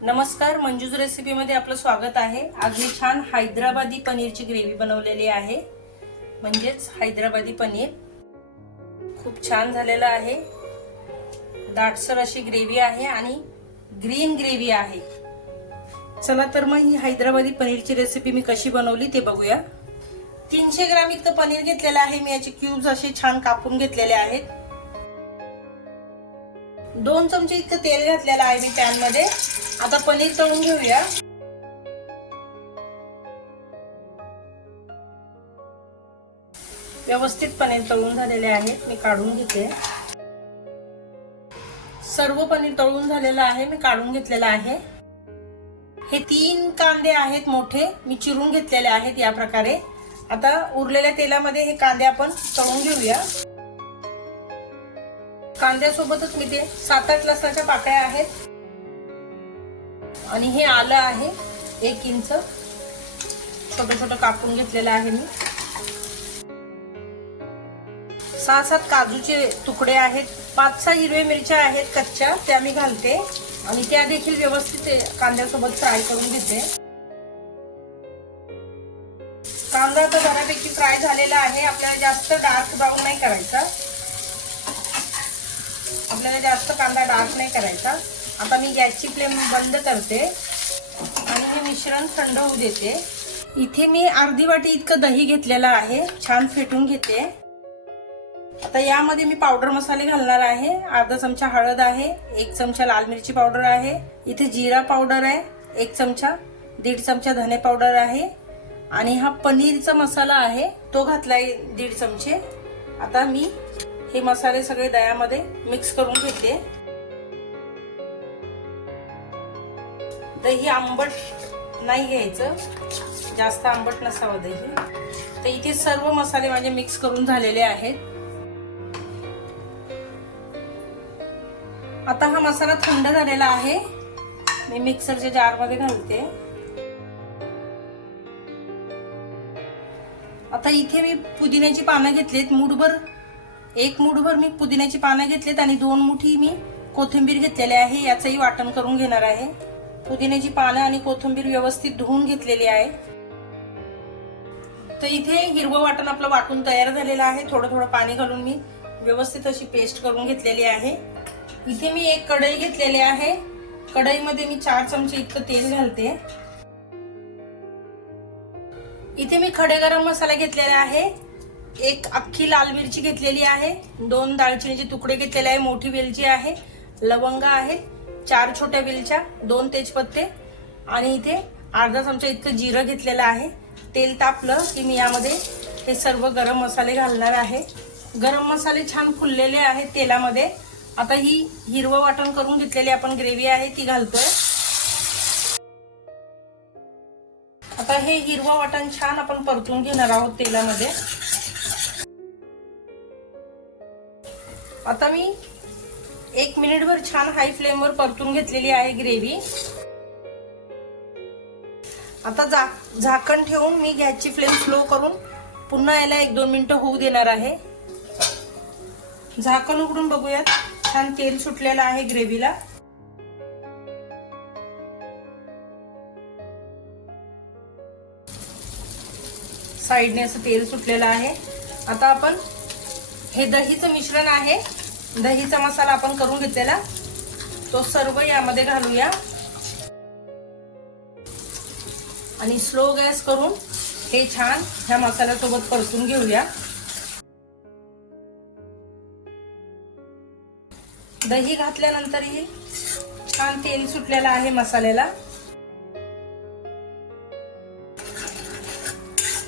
नमस्कार, मंजूज रेसिपी मध्ये आपलं स्वागत आहे। आज मी छान हैदराबादी पनीरची ग्रेव्ही बनवलेली आहे, म्हणजेच हैदराबादी पनीर खूप छान झालेलं आहे। दाटसर अशी ग्रेव्ही आहे आणि ग्रीन ग्रेव्ही आहे। चला तर मग ही हैदराबादी पनीरची रेसिपी मी कशी बनवली ते बघूया। 300 ग्रॅम इतकं पनीर घेतलेलं आहे मी। याचे क्यूब्स असे छान कापून घेतलेले आहेत। 2 चमचे इतकं तेल घातलेलं आहे मी पॅन मध्ये। आता पनीर तळून घेऊया। व्यवस्थित पनीर तळून झालेले आहेत, मी काढून घेते। सर्व पनीर तळून झालेलं आहे, मी काढून घेतलेलं आहे। हे 3 कांदे आहेत मोठे, मी चिरून घेतलेले आहेत या प्रकारे। आता उरलेल्या तेलामध्ये हे कांदे आपण तळून घेऊया। कांद्यासोबतच मी ते 7-8 लसणाच्या पाकळ्या आहेत आणि हे आलं आहे 1 इंच छोटं छोटं कापून घेतलेलं आहे मी। 6-7 काजूचे तुकडे आहेत। 5-6 हिरव्या मिरच्या आहेत कच्च्या, त्या मी घालते आणि त्या देखील व्यवस्थित कांद्यासोबत फ्राय करून घेते। कांदा तर बऱ्यापैकी फ्राय झालेला आहे। आपल्याला जास्त डार्क ब्राऊन नाही करायचा, आपल्याला जास्त कांदा डार्क नाही करायचा। आता मी गॅसची फ्लेम बंद करते आणि हे मिश्रण थंड होऊ देते। इथे मी अर्धी वाटी इतकं दही घेतलेलं आहे, छान फेटून घेते। आता यामध्ये मी पावडर मसाले घालणार आहे। अर्धा चमचा हळद आहे, 1 चमचा लाल मिरची पावडर आहे, इथे जिरा पावडर आहे 1 चमचा, 1.5 चमचा धने पावडर आहे आणि हा पनीरचा मसाला आहे तो घातलाय 1.5 चमचे। आता मी हे मसाले सगळे दह्यामध्ये मिक्स करून घेते। दही आंबट नाही घ्यायचं, जास्त आंबट नसावं दही। तर इथे सर्व मसाले माझे मिक्स करून झालेले आहेत। आता हा मसाला थंड झालेला आहे, मी मिक्सरच्या जार मध्ये घालते। आता इथे मी पुदिन्याची पानं घेतलीत, एक मूठभर मी पुदिन्याची पानं घेतलीत आणि 2 मुठी मी कोथिंबीर घेतलेली आहे। याचंही वाटण करून घेणार आहे। पुदिन्याची पानं आणि कोथिंबीर व्यवस्थित धुवून घेतलेली आहे। तर इथे हिरवं वाटण आपलं वाटून तयार झालेलं आहे। थोडं थोडं पाणी घालून मी व्यवस्थित अशी पेस्ट करून घेतलेली आहे। इथे मी एक कढई घेतलेली आहे, कढईमध्ये मी 4 चमचे इतकं तेल घालते। इथे मी खडे गरम मसाला घेतलेला आहे, 1 अख्खी लाल मिरची घेतलेली आहे, 2 दालचिनीचे तुकडे घेतलेले आहे, मोठी वेलची आहे, लवंग आहे 4 छोट्या वेलच्या, 2 तेजपत्ते आणि इथे अर्धा चमचा इतकं जिरं घेतलेलं आहे। तेल तापलं की मी यामध्ये हे सर्व गरम मसाले घालणार आहे। गरम मसाले छान फुललेले आहेत तेलामध्ये। आता ही हिरवं वाटण करून घेतलेली आपण ग्रेव्ही आहे ती घालतोय। आता हे हिरवं वाटण छान आपण परतून घेणार आहोत तेलामध्ये। आता मी 1 मिनिटभर छान हाय फ्लेमवर परतून घेतलेली आहे ग्रेव्ही। आता झाकण ठेवून मी गॅसची फ्लेम स्लो करून पुन्हा याला 1-2 मिनिटं होऊ देणार आहे। झाकण उघडून बघूयात, छान तेल सुटलेलं आहे ग्रेव्हीला। साइडने असं तेल सुटलेलं आहे। आता आपण हे दहीचं मिश्रण आहे, दहीचा मसाला आपण करून घेतलेला तो सर्व यामध्ये घालूया आणि स्लो गॅस करून हे छान ह्या मसाल्यासोबत परतून घेऊया। दही घातल्यानंतरही छान तेल सुटलेलं आहे मसाल्याला।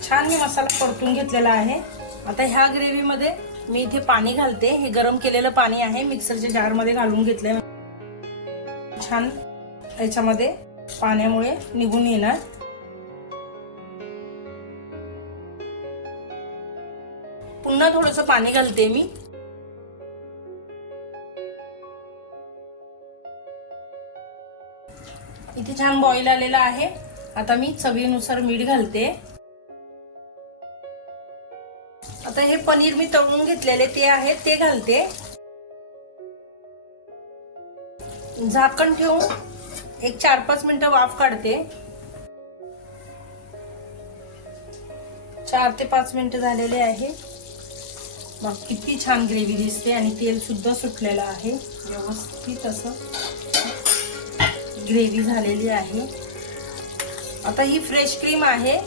छान मी मसाला परतून घेतलेला आहे। आता ह्या ग्रेव्ही मध्ये मी इथे पाणी घालते, हे गरम केलेलं पाणी आहे, मिक्सरच्या जार मध्ये घालून घेतलंय। छान याच्यामध्ये पाण्यामुळे निघून येणार। पुन्हा थोडंसं पाणी घालते मी। इथे छान बॉईल आलेला आहे। आता मी चवीनुसार मीठ घालते। आता हे पनीर मी तळून घेतलेले ते आहे ते घालते। झाकण ठेवून एक 4-5 मिनिटं वाफ काढते. 4 ते 5 मिनिटं झालेले आहे. मग किती छान ग्रेव्ही दिसते आणि तेल सुद्धा सुटलेलं आहे. व्यवस्थित असं ग्रेव्ही झालेली आहे. आता ही फ्रेश क्रीम आहे,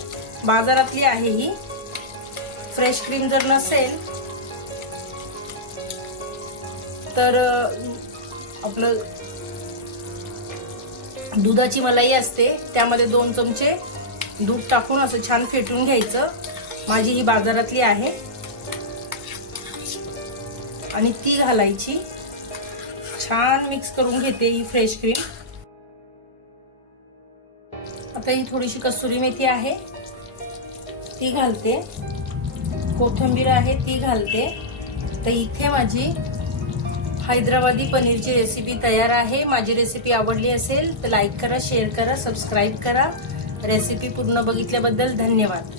बाजारातली आहे. ही फ्रेश क्रीम जर नसेल तर आपलं दुधाची मलाई असते, त्यामध्ये 2 चमचे दूध टाकून असं छान फेटून घ्यायचं. माझी ही बाजारातली आहे आणि ती घालायची. छान मिक्स करून घेते ही फ्रेश क्रीम. आता ही थोडीशी कसुरी मेथी आहे ती घालते, कोथिंबीर आहे ती घालते. तर इथे माझी हैदराबादी पनीरची रेसिपी तयार आहे. माझी रेसिपी आवडली असेल तर लाईक करा, शेअर करा, सबस्क्राईब करा. रेसिपी पूर्ण बघितल्याबद्दल धन्यवाद.